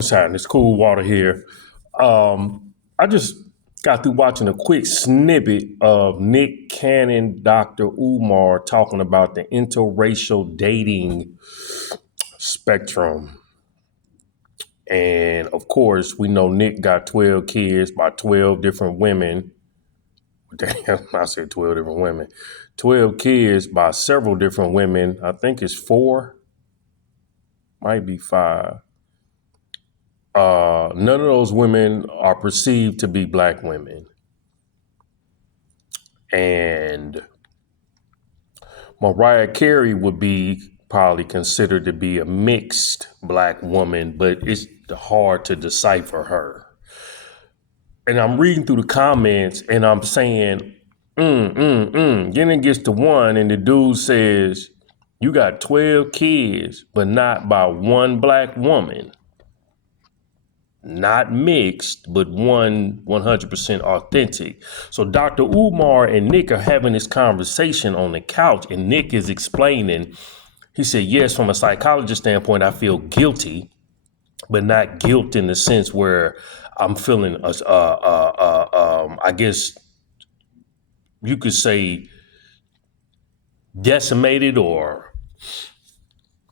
Sunshine, it's cool water here. I just got through watching a quick snippet of Nick Cannon, Dr. Umar talking about the interracial dating spectrum. And of course, we know Nick got 12 kids by 12 different women. Damn, I said 12 different women. 12 kids by several different women. I think it's four, might be five. None of those women are perceived to be black women. And Mariah Carey would be probably considered to be a mixed black woman, but it's hard to decipher her. And I'm reading through the comments and I'm saying, Then it gets to one and the dude says, you got 12 kids, but not by one black woman. Not mixed, but 100% authentic. So Dr. Umar and Nick are having this conversation on the couch, and Nick is explaining. He said, yes, from a psychologist standpoint, I feel guilty, but not guilt in the sense where I'm feeling, I guess you could say, decimated or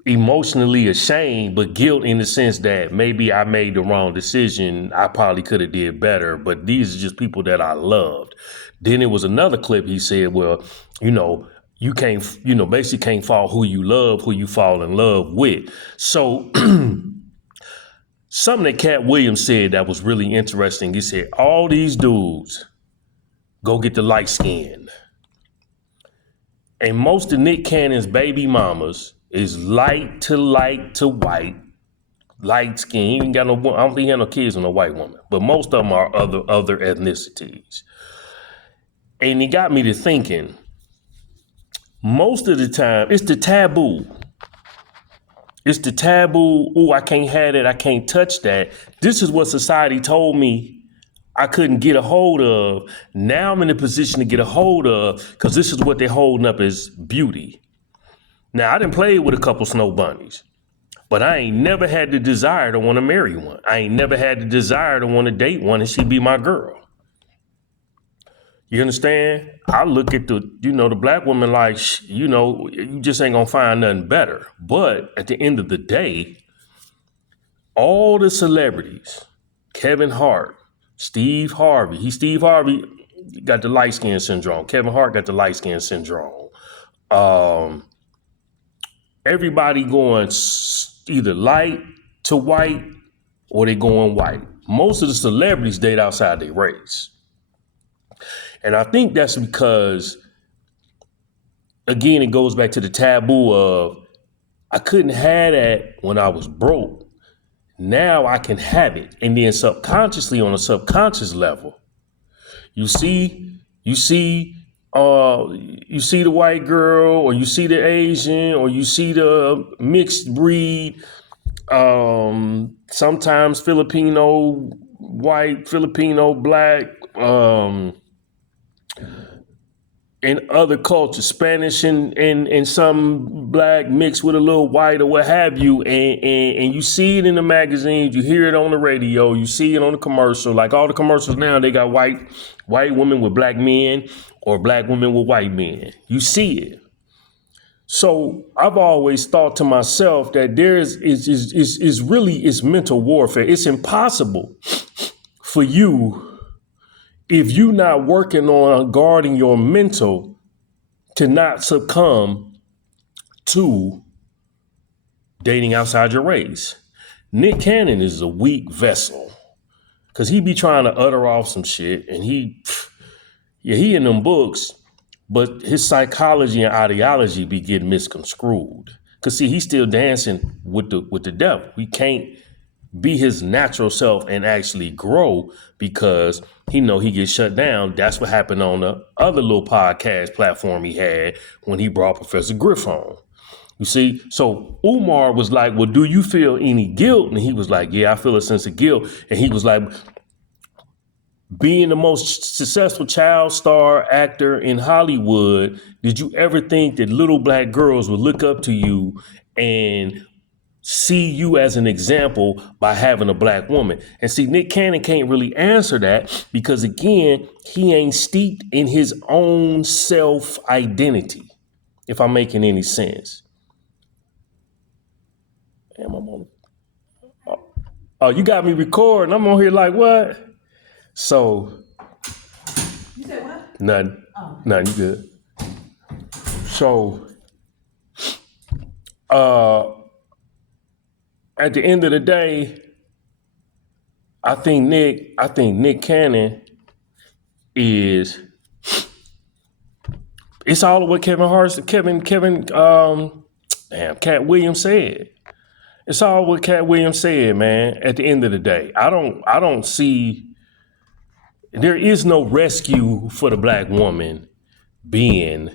emotionally ashamed, but guilt in the sense that maybe I made the wrong decision. I probably could have did better, but these are just people that I loved. Then it was another clip. He said, well, you can't, basically can't fall who you love, who you fall in love with. So something that Cat Williams said that was really interesting. He said, all these dudes go get the light skin. And most of Nick Cannon's baby mamas is light to white, light skin. He ain't got no. I don't think he had no kids with no white woman, but most of them are other ethnicities. And it got me to thinking. Most of the time, it's the taboo. It's the taboo. Oh, I can't have it. I can't touch that. This is what society told me I couldn't get a hold of. Now I'm in a position to get a hold of because this is what they're holding up as beauty. Now, I done played with a couple snow bunnies, but I ain't never had the desire to want to marry one. I ain't never had the desire to want to date one and she be my girl. You understand? I look at the black woman like, you just ain't gonna find nothing better. But at the end of the day, all the celebrities, Kevin Hart, Steve Harvey got the light skin syndrome. Kevin Hart got the light skin syndrome. Everybody going either light to white or they going white. Most of the celebrities date outside their race. And I think that's because, again, it goes back to the taboo of I couldn't have that when I was broke. Now I can have it. And then subconsciously, on a subconscious level, you see the white girl, or you see the Asian, or you see the mixed breed, sometimes Filipino white, Filipino black, in other cultures, Spanish and some black mixed with a little white or what have you. And you see it in the magazines, you hear it on the radio, you see it on the commercial. Like all the commercials now, they got white women with black men or black women with white men. You see it. So I've always thought to myself that is really mental warfare. It's impossible for you, if you're not working on guarding your mental, to not succumb to dating outside your race. Nick Cannon is a weak vessel because he be trying to utter off some shit, and he in them books, but his psychology and ideology be getting misconstrued. Because see, he's still dancing with the devil. He can't be his natural self and actually grow because he know he gets shut down. That's what happened on the other little podcast platform he had when he brought Professor Griff on. You see, so Umar was like, well, do you feel any guilt? And he was like, yeah, I feel a sense of guilt. And he was like, being the most successful child star actor in Hollywood, did you ever think that little black girls would look up to you and see you as an example by having a black woman? And see, Nick Cannon can't really answer that because, again, he ain't steeped in his own self identity, if I'm making any sense. Damn, I'm on. Oh, you got me recording. I'm on here like what? So. You said what? Nothing. Oh. Nothing, you good. So, at the end of the day, I think Nick Cannon is. It's all what Cat Williams said. It's all what Cat Williams said, man. At the end of the day, I don't see. There is no rescue for the black woman being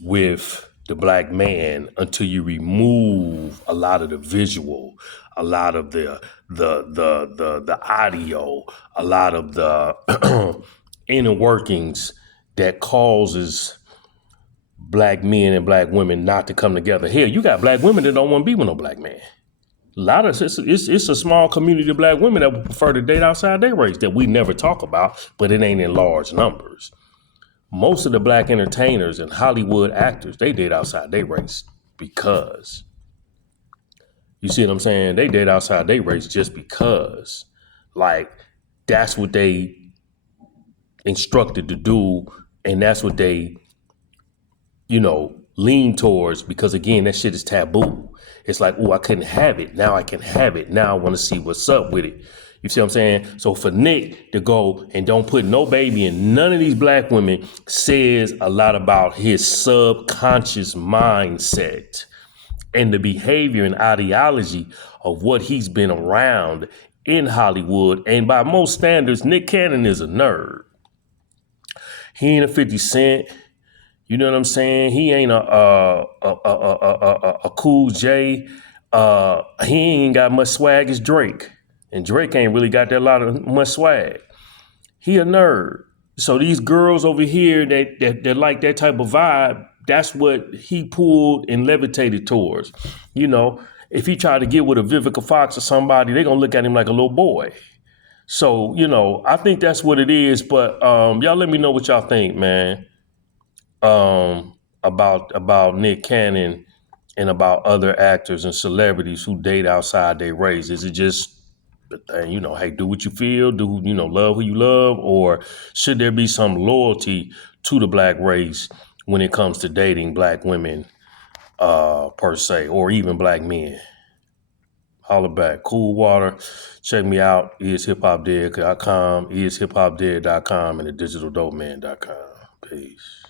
with the black man until you remove a lot of the visual, a lot of the audio, a lot of the inner workings that causes black men and black women not to come together. Hell, you got black women that don't want to be with no black man. A lot of it's a small community of black women that would prefer to date outside their race that we never talk about, but it ain't in large numbers. Most of the black entertainers and Hollywood actors, they date outside their race because, you see what I'm saying? They date outside their race just because, like, that's what they instructed to do, and that's what they, lean towards because, again, that shit is taboo. It's like, oh, I couldn't have it. Now I can have it. Now I want to see what's up with it. You see what I'm saying? So for Nick to go and don't put no baby in none of these black women says a lot about his subconscious mindset and the behavior and ideology of what he's been around in Hollywood. And by most standards, Nick Cannon is a nerd. He ain't a 50 Cent. You know what I'm saying? He ain't a Cool J. He ain't got much swag as Drake. And Drake ain't really got that much swag. He a nerd. So these girls over here that like that type of vibe, that's what he pulled and levitated towards. If he tried to get with a Vivica Fox or somebody, they're going to look at him like a little boy. So, I think that's what it is. But y'all let me know what y'all think, man. About Nick Cannon and about other actors and celebrities who date outside their race. Is it just the thing, hey, do what you feel, love who you love, or should there be some loyalty to the black race when it comes to dating black women, per se, or even black men? Holla back. Cool Water. Check me out. ishiphopdead.com, ishiphopdead.com, and thedigitaldopeman.com. Peace.